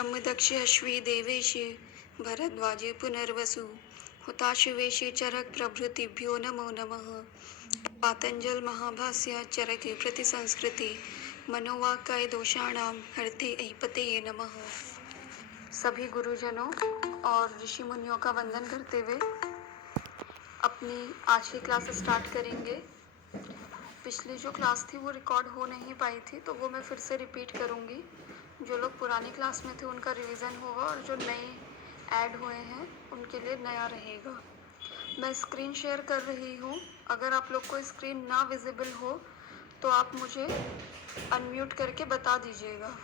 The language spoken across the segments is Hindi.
ब्रह्मदक्षिश्वी देवेशे भरद्वाजे पुनर्वसु हुताशवेशे चरक प्रभृतिभ्यो नमो नमः। पातंजल महाभाष्य चरके प्रतिसंस्कृति मनोवाक्काय दोषाणां हरते ऐपते नमः। सभी गुरुजनों और ऋषि मुनियों का वंदन करते हुए अपनी आज की क्लास स्टार्ट करेंगे। पिछली जो क्लास थी वो रिकॉर्ड हो नहीं पाई थी, तो वो मैं फिर से रिपीट करूँगी। जो लोग पुरानी क्लास में थे उनका रिवीजन होगा और जो नए ऐड हुए हैं उनके लिए नया रहेगा। मैं स्क्रीन शेयर कर रही हूँ। अगर आप लोग को स्क्रीन ना विजिबल हो तो आप मुझे अनम्यूट करके बता दीजिएगा।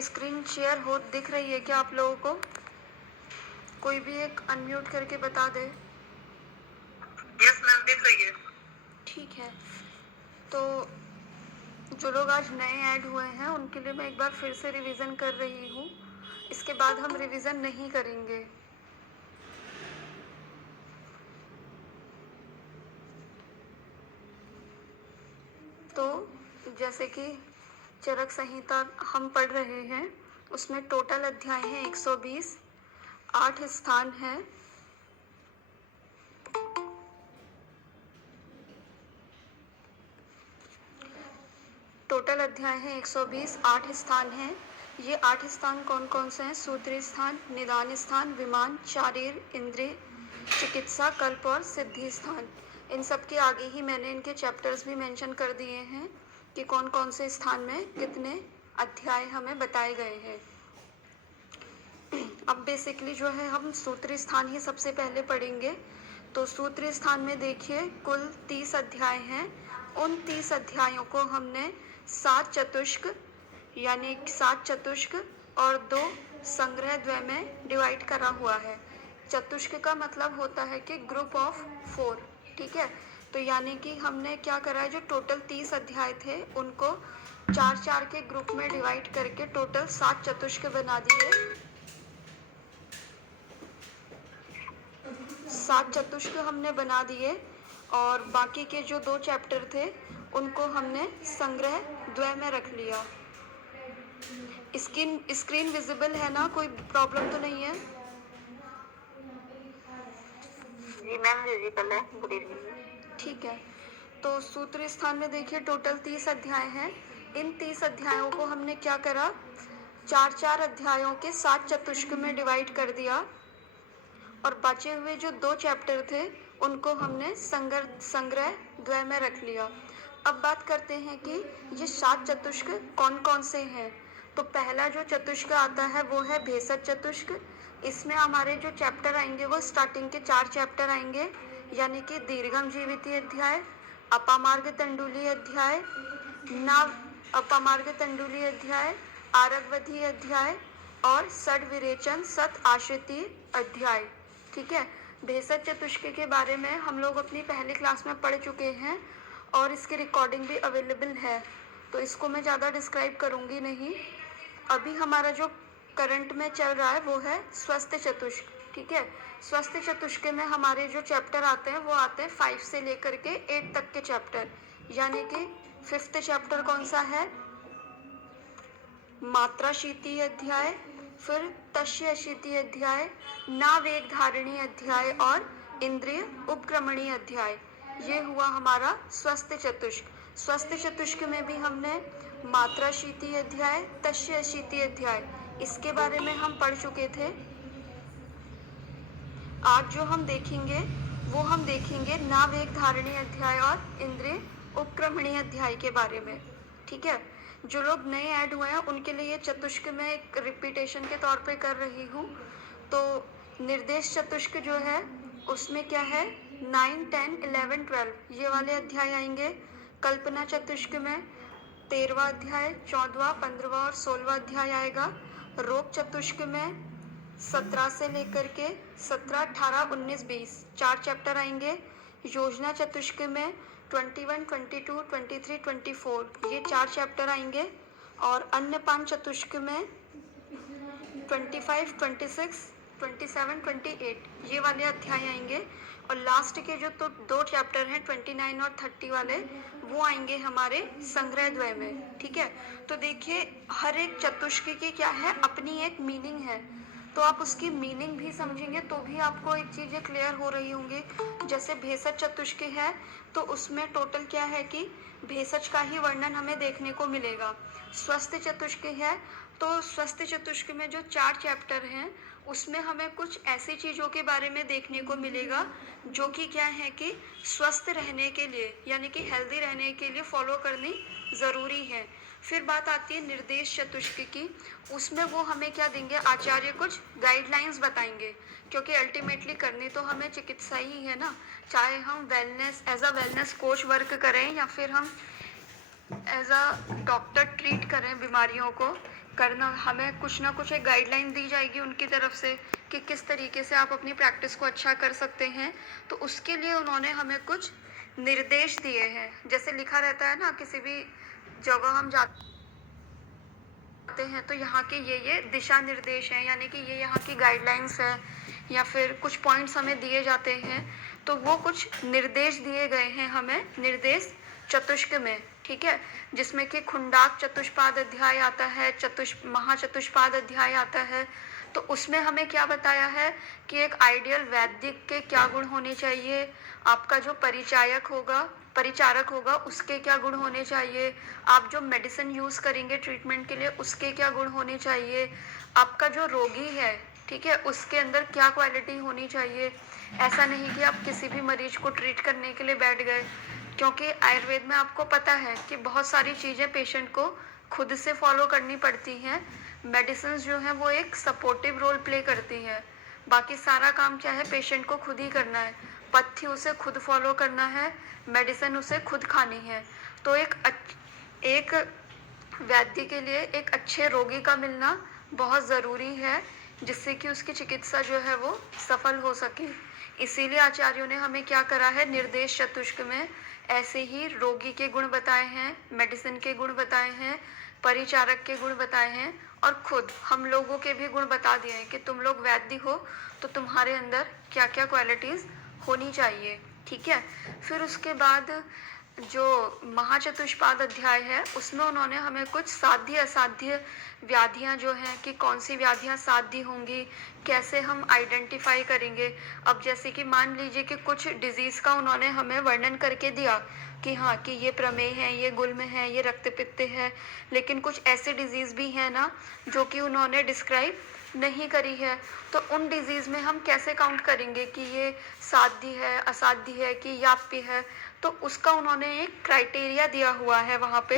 स्क्रीन शेयर हो दिख रही है क्या आप लोगों को? कोई भी एक अनम्यूट करके बता दे। यस मैम, दिख रही है। ठीक है, तो जो लोग आज नए ऐड हुए हैं उनके लिए मैं एक बार फिर से रिवीजन कर रही हूँ। इसके बाद हम रिवीजन नहीं करेंगे। तो जैसे कि चरक संहिता हम पढ़ रहे हैं, उसमें टोटल अध्याय है 120, 8 स्थान है। टोटल अध्याय है 120, 8 स्थान हैं। ये 8 स्थान कौन कौन से हैं? सूत्री स्थान, निदान स्थान, विमान, शारीर, इंद्रिय, चिकित्सा, कल्प और सिद्धि स्थान। इन सब के आगे ही मैंने इनके चैप्टर्स भी मेंशन कर दिए हैं कि कौन कौन से स्थान में कितने अध्याय हमें बताए गए हैं। अब बेसिकली जो है हम सूत्री स्थान ही सबसे पहले पढ़ेंगे। तो सूत्री स्थान में देखिए कुल 30 अध्याय हैं। उन 30 अध्यायों को हमने 7 चतुष्क यानी 7 चतुष्क और 2 संग्रह द्वय में डिवाइड करा हुआ है। चतुष्क का मतलब होता है कि ग्रुप ऑफ 4, ठीक है। तो यानी कि हमने क्या करा है, जो टोटल 30 अध्याय थे उनको 4-4 के ग्रुप में डिवाइड करके टोटल 7 चतुष्क बना दिए। 7 चतुष्क हमने बना दिए और बाकी के जो 2 चैप्टर थे उनको हमने संग्रह द्वय में रख लिया। स्क्रीन विजिबल है ना? कोई प्रॉब्लम तो नहीं है? जी मैम, विजिबल है। Good evening. ठीक है, तो सूत्र स्थान में देखिए टोटल 30 अध्याय हैं। इन 30 अध्यायों को हमने क्या करा, 4-4 अध्यायों के 7 चतुष्क में डिवाइड कर दिया और बचे हुए जो 2 चैप्टर थे उनको हमने संग्रह द्वय में रख लिया। अब बात करते हैं कि ये 7 चतुष्क कौन कौन से हैं। तो पहला जो चतुष्क आता है वो है भेषज चतुष्क। इसमें हमारे जो चैप्टर आएंगे वो स्टार्टिंग के 4 चैप्टर आएंगे, यानी कि दीर्घम जीविती अध्याय, अपामार्ग तंडुली अध्याय, नव अपामार्ग तंडुली अध्याय, आरगवधी अध्याय और सड विरेचन सत आश्रिति अध्याय। ठीक है, भेषज चतुष्क के बारे में हम लोग अपनी पहली क्लास में पढ़ चुके हैं और इसकी रिकॉर्डिंग भी अवेलेबल है, तो इसको मैं ज़्यादा डिस्क्राइब करूँगी नहीं। अभी हमारा जो करंट में चल रहा है वो है स्वस्थ चतुष्क। ठीक है, स्वस्थ चतुष्क में हमारे जो चैप्टर आते हैं वो आते हैं 5 से लेकर के 8 तक के चैप्टर, यानी कि 5th चैप्टर कौन सा है, मात्रा शीति अध्याय, फिर तस्य अशीति अध्याय, नावेग धारणी अध्याय और इंद्रिय उपक्रमणी अध्याय। ये हुआ हमारा स्वस्थ चतुष्क। स्वस्थ चतुष्क में भी हमने मात्रा शीति अध्याय, तस्य अशीति अध्याय, इसके बारे में हम पढ़ चुके थे। आज जो हम देखेंगे वो हम देखेंगे नावेग धारणी अध्याय और इंद्रिय उपक्रमणी अध्याय के बारे में। ठीक है, जो लोग नए ऐड हुए हैं उनके लिए चतुष्क में एक रिपीटेशन के तौर पे कर रही हूँ। तो निर्देश चतुष्क जो है उसमें क्या है, 9, 10, 11, 12 ये वाले अध्याय आएंगे। कल्पना चतुष्क में 13वां अध्याय, 14वां, 15वां और 16वां अध्याय आएगा। रोग चतुष्क में 17 से लेकर के 17, 18, 19, 20 4 चैप्टर आएंगे। योजना चतुष्क में 21, 22, 23, 24 ये 4 चैप्टर आएंगे। और अन्नपान चतुष्क में 25, 26, 27, 28 ये वाले अध्याय आएंगे। और लास्ट के जो तो 2 चैप्टर हैं 29 और 30 वाले, वो आएंगे हमारे संग्रह द्वय में। ठीक है, तो देखिए हर एक चतुष्क की क्या है, अपनी एक मीनिंग है। तो आप उसकी मीनिंग भी समझेंगे तो भी आपको एक चीज़ें क्लियर हो रही होंगी। जैसे भेषज चतुष्क है तो उसमें टोटल क्या है कि भेषज का ही वर्णन हमें देखने को मिलेगा। स्वस्थ चतुष्क है तो स्वस्थ चतुष्क में जो 4 चैप्टर हैं उसमें हमें कुछ ऐसी चीज़ों के बारे में देखने को मिलेगा जो कि क्या है कि स्वस्थ रहने के लिए यानी कि हेल्दी रहने के लिए फॉलो करनी ज़रूरी है। फिर बात आती है निर्देश चतुष्क की, उसमें वो हमें क्या देंगे, आचार्य कुछ गाइडलाइंस बताएंगे, क्योंकि अल्टीमेटली करनी तो हमें चिकित्सा ही है ना। चाहे हम wellness as a wellness coach work करें या फिर हम एज अ डॉक्टर ट्रीट करें बीमारियों को, करना हमें कुछ ना कुछ एक गाइडलाइन दी जाएगी उनकी तरफ से कि किस तरीके से आप अपनी प्रैक्टिस को अच्छा कर सकते हैं। तो उसके लिए उन्होंने हमें कुछ निर्देश दिए हैं। जैसे लिखा रहता है ना, किसी भी जगह हम जाते हैं तो यहाँ के ये दिशा निर्देश हैं, यानी कि ये यहाँ की गाइडलाइंस है या फिर कुछ पॉइंट्स हमें दिए जाते हैं। तो वो कुछ निर्देश दिए गए हैं हमें निर्देश चतुष्क में। ठीक है, जिसमें कि खुंडाक चतुष्पाद अध्याय आता है, महाचतुष्पाद अध्याय आता है। तो उसमें हमें क्या बताया है कि एक आइडियल वैदिक के क्या गुण होने चाहिए, आपका जो परिचारक होगा उसके क्या गुण होने चाहिए, आप जो मेडिसिन यूज़ करेंगे ट्रीटमेंट के लिए उसके क्या गुण होने चाहिए, आपका जो रोगी है ठीक है उसके अंदर क्या क्वालिटी होनी चाहिए। ऐसा नहीं कि आप किसी भी मरीज को ट्रीट करने के लिए बैठ गए, क्योंकि आयुर्वेद में आपको पता है कि बहुत सारी चीज़ें पेशेंट को खुद से फॉलो करनी पड़ती हैं। मेडिसिन जो है वो एक सपोर्टिव रोल प्ले करती है, बाकी सारा काम क्या है पेशेंट को खुद ही करना है। पथ्य उसे खुद फॉलो करना है, मेडिसिन उसे खुद खानी है। तो एक वैद्य के लिए एक अच्छे रोगी का मिलना बहुत ज़रूरी है, जिससे कि उसकी चिकित्सा जो है वो सफल हो सके। इसीलिए आचार्यों ने हमें क्या करा है, निर्देश चतुष्क में ऐसे ही रोगी के गुण बताए हैं, मेडिसिन के गुण बताए हैं, परिचारक के गुण बताए हैं और खुद हम लोगों के भी गुण बता दिए हैं कि तुम लोग वैद्य हो तो तुम्हारे अंदर क्या क्या क्वालिटीज़ होनी चाहिए। ठीक है, फिर उसके बाद जो महाचतुष्पाद अध्याय है उसमें उन्होंने हमें कुछ साध्य असाध्य व्याधियां जो हैं कि कौन सी व्याधियां साध्य होंगी, कैसे हम आइडेंटिफाई करेंगे। अब जैसे कि मान लीजिए कि कुछ डिजीज़ का उन्होंने हमें वर्णन करके दिया कि हाँ कि ये प्रमेह है, ये गुल्म है, ये रक्तपित्त है, लेकिन कुछ ऐसे डिजीज़ भी हैं ना जो कि उन्होंने डिस्क्राइब नहीं करी है। तो उन डिजीज़ में हम कैसे काउंट करेंगे कि ये साध्य है, असाध्य है कि याप्य है। तो उसका उन्होंने एक क्राइटेरिया दिया हुआ है वहाँ पे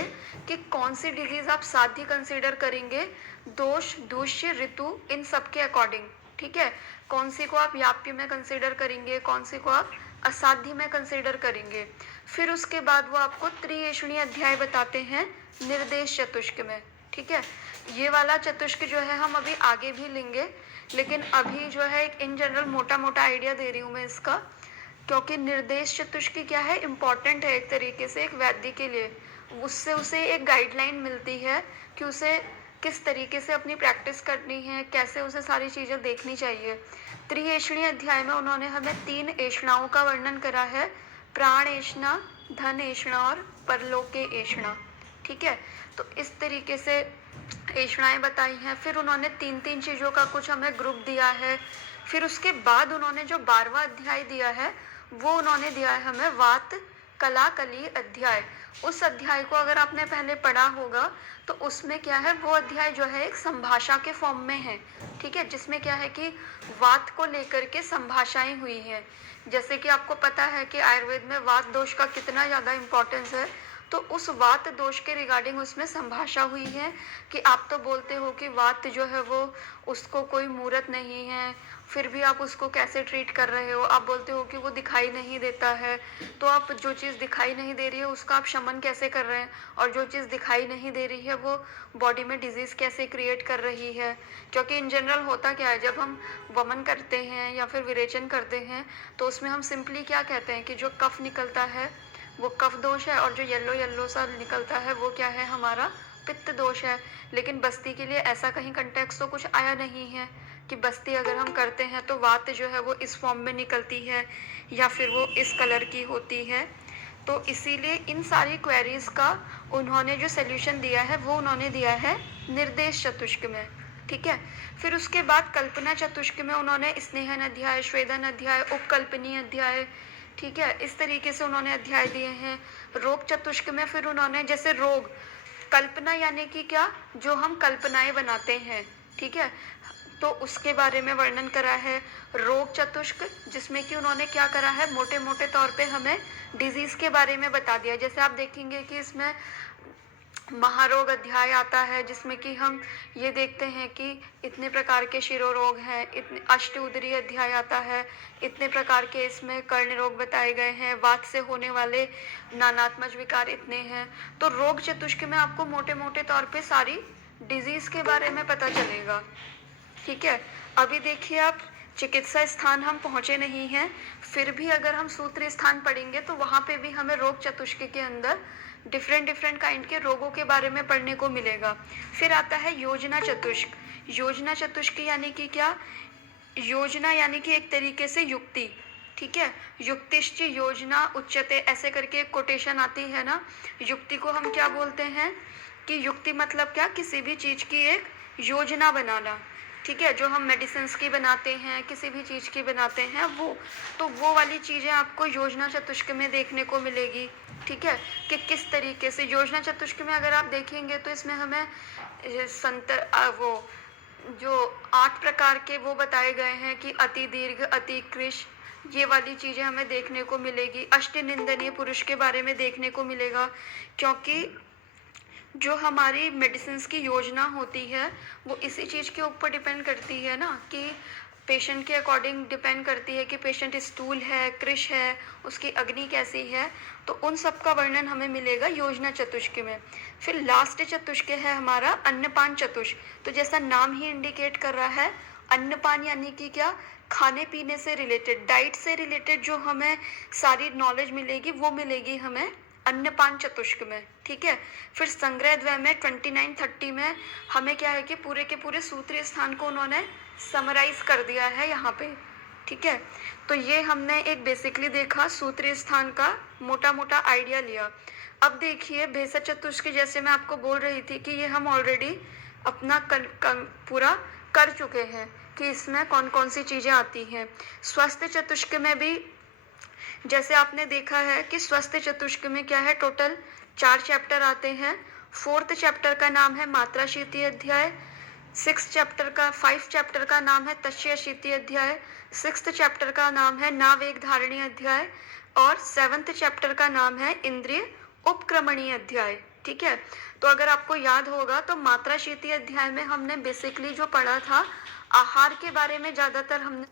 कि कौन सी डिजीज़ आप साध्य कंसीडर करेंगे, दोष, दूष्य, ऋतु इन सब के अकॉर्डिंग। ठीक है, कौन सी को आप याप्य में कंसीडर करेंगे, कौन सी को आप असाध्य में कंसीडर करेंगे। फिर उसके बाद वो आपको त्रिएषणी अध्याय बताते हैं निर्देश चतुष्क में। ठीक है, ये वाला चतुष्क जो है हम अभी आगे भी लेंगे, लेकिन अभी जो है एक इन जनरल मोटा मोटा आइडिया दे रही हूँ मैं इसका, क्योंकि निर्देश चतुष्क क्या है, इम्पॉर्टेंट है एक तरीके से एक वैद्य के लिए। उससे उसे एक गाइडलाइन मिलती है कि उसे किस तरीके से अपनी प्रैक्टिस करनी है, कैसे उसे सारी चीज़ें देखनी चाहिए। त्रिएषणी अध्याय में उन्होंने हमें 3 एषणाओं का वर्णन करा है, प्राण एषणा, धन एषणा और परलोके एषणा। ठीक है, तो इस तरीके से एषणाएं बताई हैं। फिर उन्होंने 3 चीज़ों का कुछ हमें ग्रुप दिया है। फिर उसके बाद उन्होंने जो 12वां अध्याय दिया है वो उन्होंने दिया है हमें वात कला कली अध्याय। उस अध्याय को अगर आपने पहले पढ़ा होगा तो उसमें क्या है, वो अध्याय जो है एक संभाषा के फॉर्म में है। ठीक है, जिसमें क्या है कि वात को लेकर के संभाषाएं हुई हैं। जैसे कि आपको पता है कि आयुर्वेद में वात दोष का कितना ज़्यादा इम्पोर्टेंस है, तो उस वात दोष के रिगार्डिंग उसमें संभाषा हुई है कि आप तो बोलते हो कि वात जो है वो उसको कोई मूर्त नहीं है, फिर भी आप उसको कैसे ट्रीट कर रहे हो। आप बोलते हो कि वो दिखाई नहीं देता है, तो आप जो चीज़ दिखाई नहीं दे रही है उसका आप शमन कैसे कर रहे हैं, और जो चीज़ दिखाई नहीं दे रही है वो बॉडी में डिजीज़ कैसे क्रिएट कर रही है। क्योंकि इन जनरल होता क्या है, जब हम वमन करते हैं या फिर विरेचन करते हैं तो उसमें हम सिंपली क्या कहते हैं कि जो कफ निकलता है वो कफ दोष है, और जो येलो येलो सा निकलता है वो क्या है, हमारा पित्त दोष है। लेकिन बस्ती के लिए ऐसा कहीं कंटेक्स्ट तो कुछ आया नहीं है कि बस्ती अगर हम करते हैं तो वात जो है वो इस फॉर्म में निकलती है या फिर वो इस कलर की होती है। तो इसीलिए इन सारी क्वेरीज का उन्होंने जो सोल्यूशन दिया है वो उन्होंने दिया है निर्देश चतुष्क में। ठीक है, फिर उसके बाद कल्पना चतुष्क में उन्होंने स्नेहन अध्याय, स्वेदन अध्याय, उपकल्पनीय अध्याय, ठीक है, इस तरीके से उन्होंने अध्याय दिए हैं। रोग चतुष्क में फिर उन्होंने जैसे रोग, कल्पना यानी कि क्या, जो हम कल्पनाएं बनाते हैं, ठीक है, तो उसके बारे में वर्णन करा है। रोग चतुष्क जिसमें कि उन्होंने क्या करा है, मोटे मोटे तौर पे हमें डिजीज के बारे में बता दिया। जैसे आप देखेंगे कि इसमें महारोग अध्याय आता है जिसमें कि हम ये देखते हैं कि इतने प्रकार के शिरोरोग हैं, इतने अष्ट उदरी अध्याय आता है, इतने प्रकार के इसमें कर्ण रोग बताए गए हैं, वात से होने वाले नानात्मज विकार इतने हैं। तो रोग चतुष्क में आपको मोटे मोटे तौर पे सारी डिजीज के बारे में पता चलेगा। ठीक है, अभी देखिए आप चिकित्सा स्थान हम पहुंचे नहीं हैं, फिर भी अगर हम सूत्र स्थान पढ़ेंगे तो वहां पे भी हमें रोग चतुष्क के अंदर डिफरेंट काइंड के रोगों के बारे में पढ़ने को मिलेगा। फिर आता है योजना चतुष्क। योजना चतुष्क यानी कि क्या, योजना यानी कि एक तरीके से युक्ति। ठीक है, युक्तिश्च योजना उच्यते, ऐसे करके एक कोटेशन आती है ना। युक्ति को हम क्या बोलते हैं कि युक्ति मतलब क्या, किसी भी चीज की एक योजना बनाना। ठीक है, जो हम मेडिसिन की बनाते हैं, किसी भी चीज़ की बनाते हैं, वो वाली चीज़ें आपको योजना चतुष्क में देखने को मिलेगी। ठीक है, कि किस तरीके से योजना चतुष्क में अगर आप देखेंगे तो इसमें हमें वो जो 8 प्रकार के वो बताए गए हैं कि अति दीर्घ, अति कृश, ये वाली चीज़ें हमें देखने को मिलेगी। अष्ट निंदनीय पुरुष के बारे में देखने को मिलेगा, क्योंकि जो हमारी मेडिसिन की योजना होती है वो इसी चीज़ के ऊपर डिपेंड करती है ना, कि पेशेंट के अकॉर्डिंग डिपेंड करती है कि पेशेंट स्थूल है, कृश है, उसकी अग्नि कैसी है। तो उन सब का वर्णन हमें मिलेगा योजना चतुष्क में। फिर लास्ट चतुष्क है हमारा अन्नपान चतुष्क। तो जैसा नाम ही इंडिकेट कर रहा है, अन्नपान यानी कि क्या, खाने पीने से रिलेटेड, डाइट से रिलेटेड जो हमें सारी नॉलेज मिलेगी वो मिलेगी हमें अन्नपान चतुष्क में। ठीक है, फिर संग्रह द्वय में 29-30 में हमें क्या है कि पूरे के पूरे सूत्रीय स्थान को उन्होंने समराइज कर दिया है यहाँ पे। ठीक है, तो ये हमने एक बेसिकली देखा सूत्रीय स्थान का मोटा मोटा आइडिया लिया। अब देखिए भेषज चतुष्क, जैसे मैं आपको बोल रही थी कि ये हम ऑलरेडी अपना पूरा कर चुके हैं कि इसमें कौन कौन सी चीज़ें आती हैं। स्वास्थ्य चतुष्क में भी जैसे आपने देखा है कि स्वास्थ्य चतुष्क में क्या है, टोटल 4 चैप्टर आते हैं। 4th चैप्टर का नाम है मात्रा शीति अध्याय, 5 चैप्टर का नाम है तस्य शीति अध्याय, 6th चैप्टर का नाम है नावेग धारणी अध्याय, और 7th चैप्टर का नाम है इंद्रिय उपक्रमणीय अध्याय। ठीक है, तो अगर आपको याद होगा तो मात्रा शीति अध्याय में हमने बेसिकली जो पढ़ा था, आहार के बारे में ज़्यादातर हमने